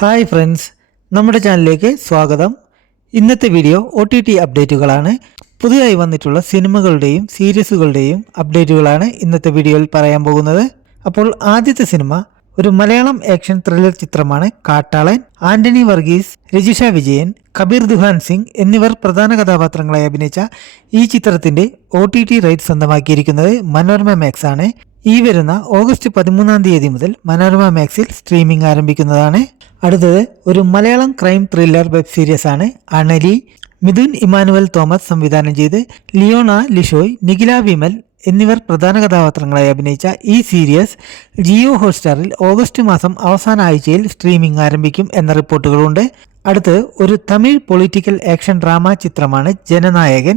Hi friends, നമ്മുടെ ചാനലിലേക്ക് സ്വാഗതം. ഇന്നത്തെ വീഡിയോ OTT അപ്ഡേറ്റുകളാണ്. പുതിയതായി വന്നിട്ടുള്ള സിനിമകളുടെയും സീരീസുകളുടെയും അപ്ഡേറ്റുകളാണ് ഇന്നത്തെ വീഡിയോയിൽ പറയാൻ പോകുന്നത്. അപ്പോൾ ആദ്യത്തെ സിനിമ ഒരു മലയാളം ആക്ഷൻ ത്രില്ലർ ചിത്രമാണ് കാട്ടാളൻ. ആന്റണി വർഗീസ്, രജിഷ വിജയൻ, കബീർ ദുഹാൻ സിംഗ് എന്നിവർ പ്രധാന കഥാപാത്രങ്ങളായി അഭിനയിച്ച ഈ ചിത്രത്തിന്റെ OTT റൈറ്റ്സ് സ്വന്തമാക്കിയിരിക്കുന്നത് മനോരമ മാക്സ് ആണ്. ഈ വരുന്ന ഓഗസ്റ്റ് 13 മുതൽ മനോരമ മാക്സിൽ സ്ട്രീമിംഗ് ആരംഭിക്കുന്നതാണ്. അടുത്തത് ഒരു Malayalam crime thriller web series ആണ് അണലി. മിഥുൻ ഇമാനുവൽ തോമസ് സംവിധാനം ചെയ്ത് ലിയോണ ലിഷോയ്, നിഖില വിമൽ എന്നിവർ പ്രധാന കഥാപാത്രങ്ങളായി അഭിനയിച്ച ഈ സീരീസ് ജിയോ ഹോട്ട്സ്റ്റാറിൽ ഓഗസ്റ്റ് മാസം അവസാന ആഴ്ചയിൽ സ്ട്രീമിംഗ് ആരംഭിക്കും എന്ന റിപ്പോർട്ടുകളുണ്ട്. അടുത്ത് ഒരു തമിഴ് പൊളിറ്റിക്കൽ ആക്ഷൻ ഡ്രാമ ചിത്രമാണ് ജനനായകൻ.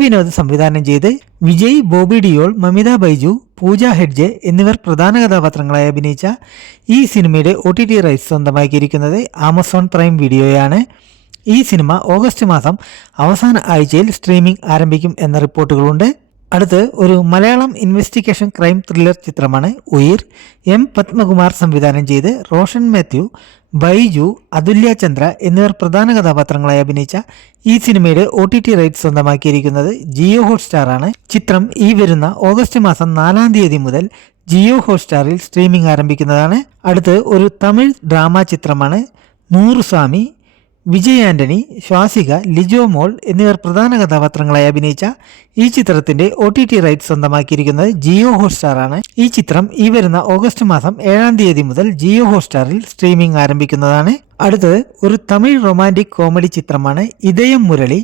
വിനോദ് സംവിധാനം ചെയ്ത് വിജയ്, ബോബി ഡിയോൾ, മമിത ബൈജു, പൂജ ഹെഡ്ജെ എന്നിവർ പ്രധാന കഥാപാത്രങ്ങളായി അഭിനയിച്ച ഈ സിനിമയുടെ OTT റൈറ്റ്സ് സ്വന്തമാക്കിയിരിക്കുന്നത് ആമസോൺ പ്രൈം വീഡിയോയാണ്. ഈ സിനിമ ഓഗസ്റ്റ് മാസം അവസാന ആഴ്ചയിൽ സ്ട്രീമിംഗ് ആരംഭിക്കും എന്ന റിപ്പോർട്ടുകളുണ്ട്. അടുത്ത് ഒരു മലയാളം ഇൻവെസ്റ്റിഗേഷൻ ക്രൈം ത്രില്ലർ ചിത്രമാണ് ഉയിർ. പത്മകുമാർ സംവിധാനം ചെയ്ത് റോഷൻ മാത്യു, ബൈജു, അതുല്യ ചന്ദ്ര എന്നിവർ പ്രധാന കഥാപാത്രങ്ങളായി അഭിനയിച്ച ഈ സിനിമയുടെ OTT റൈറ്റ്സ് സ്വന്തമാക്കിയിരിക്കുന്നത് ജിയോ ഹോട്ട്സ്റ്റാർ ആണ്. ചിത്രം ഈ വരുന്ന ഓഗസ്റ്റ് മാസം 4 മുതൽ ജിയോ ഹോട്ട്സ്റ്റാറിൽ സ്ട്രീമിംഗ് ആരംഭിക്കുന്നതാണ്. അടുത്ത് ഒരു തമിഴ് ഡ്രാമ ചിത്രമാണ് നൂറുസ്വാമി. വിജയ് ആന്റണി, ശ്വാസിക, ലിജോ മോൾ എന്നിവർ പ്രധാന കഥാപാത്രങ്ങളായി അഭിനയിച്ച ഈ ചിത്രത്തിന്റെ OTT റൈറ്റ്സ് സ്വന്തമാക്കിയിരിക്കുന്നത് ജിയോ ഹോട്ട്സ്റ്റാർ ആണ്. ഈ ചിത്രം ഈ വരുന്ന ഓഗസ്റ്റ് മാസം 7 മുതൽ ജിയോ ഹോട്ട്സ്റ്റാറിൽ സ്ട്രീമിംഗ് ആരംഭിക്കുന്നതാണ്. അടുത്തത് ഒരു തമിഴ് റൊമാൻറ്റിക് കോമഡി ചിത്രമാണ് ഇതയം മുരളി.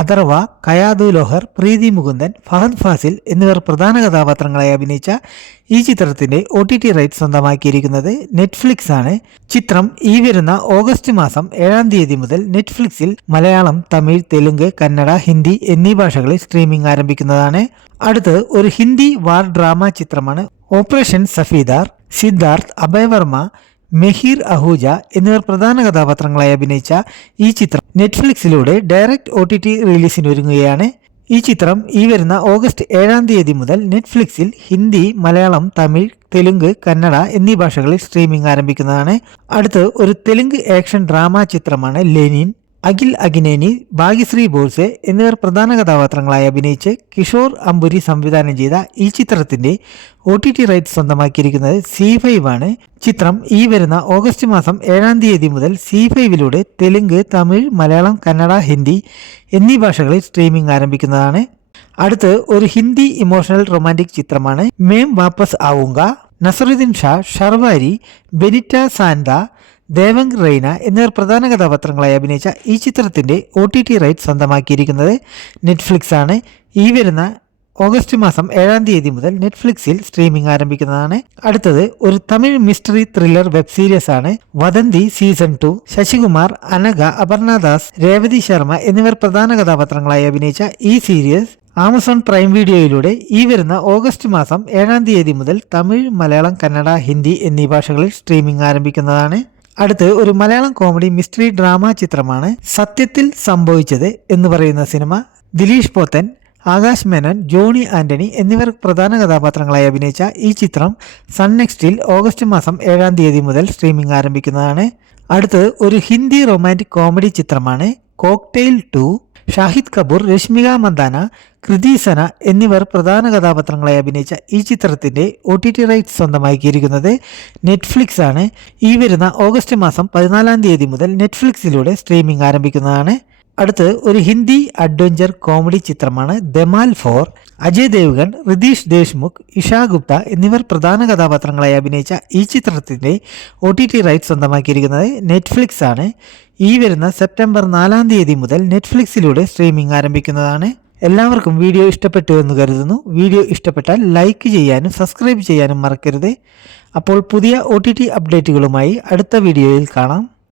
അഥർവ, കയാതു ലോഹർ, പ്രീതി മുകുന്ദൻ, ഫഹദ് ഫാസിൽ എന്നിവർ പ്രധാന കഥാപാത്രങ്ങളായി അഭിനയിച്ച ഈ ചിത്രത്തിന്റെ OTT റൈറ്റ്സ് സ്വന്തമാക്കിയിരിക്കുന്നത് നെറ്റ്ഫ്ലിക്സ് ആണ്. ചിത്രം ഈ വരുന്ന ഓഗസ്റ്റ് മാസം 7 മുതൽ നെറ്റ്ഫ്ലിക്സിൽ മലയാളം, തമിഴ്, തെലുങ്ക്, കന്നഡ, ഹിന്ദി എന്നീ ഭാഷകളിൽ സ്ട്രീമിംഗ് ആരംഭിക്കുന്നതാണ്. അടുത്ത് ഒരു ഹിന്ദി വാർ ഡ്രാമ ചിത്രമാണ് ഓപ്പറേഷൻ സഫീദാർ. സിദ്ധാർത്ഥ്, അഭയവർമ്മ, മെഹീർ അഹൂജ എന്നിവർ പ്രധാന കഥാപാത്രങ്ങളായി അഭിനയിച്ച ഈ ചിത്രം നെറ്റ്ഫ്ലിക്സിലൂടെ ഡയറക്റ്റ് OTT റിലീസിന് ഒരുങ്ങുകയാണ്. ഈ ചിത്രം ഈ വരുന്ന ഓഗസ്റ്റ് 7 മുതൽ നെറ്റ്ഫ്ലിക്സിൽ ഹിന്ദി, മലയാളം, തമിഴ്, തെലുങ്ക്, കന്നഡ എന്നീ ഭാഷകളിൽ സ്ട്രീമിംഗ് ആരംഭിക്കുന്നതാണ്. അടുത്ത് ഒരു തെലുങ്ക് ആക്ഷൻ ഡ്രാമ ചിത്രമാണ് ലെനിൻ. അഖിൽ അഗിനേനി, ഭാഗ്യശ്രീ ബോൾസെ എന്നിവർ പ്രധാന കഥാപാത്രങ്ങളായി അഭിനയിച്ച് കിഷോർ അംബുരി സംവിധാനം ചെയ്ത ഈ ചിത്രത്തിന്റെ OTT റൈറ്റ്സ് സ്വന്തമാക്കിയിരിക്കുന്നത് C5 ആണ്. ചിത്രം ഈ വരുന്ന ഓഗസ്റ്റ് മാസം 7 മുതൽ C5ലൂടെ തെലുങ്ക്, തമിഴ്, മലയാളം, കന്നഡ, ഹിന്ദി എന്നീ ഭാഷകളിൽ സ്ട്രീമിംഗ് ആരംഭിക്കുന്നതാണ്. അടുത്ത് ഒരു ഹിന്ദി ഇമോഷണൽ റൊമാൻറ്റിക് ചിത്രമാണ് മേം വാപ്പസ് ആവുങ്ക. നസറുദ്ദീൻ ഷാ, ഷർവാരി, ബെനിറ്റ സാൻഡ, ദേവങ് റെയ്ന എന്നിവർ പ്രധാന കഥാപാത്രങ്ങളായി അഭിനയിച്ച ഈ ചിത്രത്തിന്റെ OTT റൈറ്റ്സ് സ്വന്തമാക്കിയിരിക്കുന്നത് നെറ്റ്ഫ്ലിക്സ് ആണ്. ഈ വരുന്ന ഓഗസ്റ്റ് മാസം 7 മുതൽ നെറ്റ്ഫ്ലിക്സിൽ സ്ട്രീമിംഗ് ആരംഭിക്കുന്നതാണ്. അടുത്തത് ഒരു Tamil mystery thriller web series ആണ് വദന്തി സീസൺ 2. ശശികുമാർ, അനഘ, അപർണദാസ്, രേവതി ശർമ്മ എന്നിവർ പ്രധാന കഥാപാത്രങ്ങളായി അഭിനയിച്ച ഈ സീരീസ് ആമസോൺ പ്രൈം വീഡിയോയിലൂടെ ഈ വരുന്ന ഓഗസ്റ്റ് മാസം 7 മുതൽ തമിഴ്, മലയാളം, കന്നഡ, ഹിന്ദി എന്നീ ഭാഷകളിൽ സ്ട്രീമിംഗ് ആരംഭിക്കുന്നതാണ്. അടുത്ത് ഒരു മലയാളം കോമഡി മിസ്റ്ററി ഡ്രാമ ചിത്രമാണ് സത്യത്തിൽ സംഭവിച്ചത് എന്ന് പറയുന്ന സിനിമ. ദിലീഷ് പോത്തൻ, ആകാശ് മേനോൻ, ജോണി ആന്റണി എന്നിവർ പ്രധാന കഥാപാത്രങ്ങളായി അഭിനയിച്ച ഈ ചിത്രം സൺ നെക്സ്റ്റിൽ ഓഗസ്റ്റ് മാസം 7 മുതൽ സ്ട്രീമിംഗ് ആരംഭിക്കുന്നതാണ്. അടുത്ത് ഒരു ഹിന്ദി റൊമാൻറ്റിക് കോമഡി ചിത്രമാണ് കോക്ടെയിൽ 2. ഷാഹിദ് കപൂർ, രശ്മിക മന്ദാന, കൃതി സന എന്നിവർ പ്രധാന കഥാപാത്രങ്ങളായി അഭിനയിച്ച ഈ ചിത്രത്തിന്റെ OTT റൈറ്റ്സ് സ്വന്തമാക്കിയിരിക്കുന്നത് നെറ്റ്ഫ്ലിക്സ് ആണ്. ഈ വരുന്ന ഓഗസ്റ്റ് മാസം 14 മുതൽ നെറ്റ്ഫ്ലിക്സിലൂടെ സ്ട്രീമിംഗ് ആരംഭിക്കുന്നതാണ്. അടുത്ത് ഒരു ഹിന്ദി അഡ്വഞ്ചർ കോമഡി ചിത്രമാണ് ധമാൽ 4. അജയ് ദേവ്ഗൺ, റിതീഷ് ദേശ്മുഖ്, ഇഷ ഗുപ്ത എന്നിവർ പ്രധാന കഥാപാത്രങ്ങളായി അഭിനയിച്ച ഈ ചിത്രത്തിന്റെ OTT റൈറ്റ്സ് സ്വന്തമാക്കിയിരിക്കുന്നത് നെറ്റ്ഫ്ലിക്സ് ആണ്. ഈ വരുന്ന സെപ്റ്റംബർ 4 മുതൽ നെറ്റ്ഫ്ലിക്സിലൂടെ സ്ട്രീമിംഗ് ആരംഭിക്കുന്നതാണ്. എല്ലാവർക്കും വീഡിയോ ഇഷ്ടപ്പെട്ടു എന്ന് കരുതുന്നു. വീഡിയോ ഇഷ്ടപ്പെട്ടാൽ ലൈക്ക് ചെയ്യാനും സബ്സ്ക്രൈബ് ചെയ്യാനും മറക്കരുത്. അപ്പോൾ പുതിയ OTT അപ്ഡേറ്റുകളുമായി അടുത്ത വീഡിയോയിൽ കാണാം.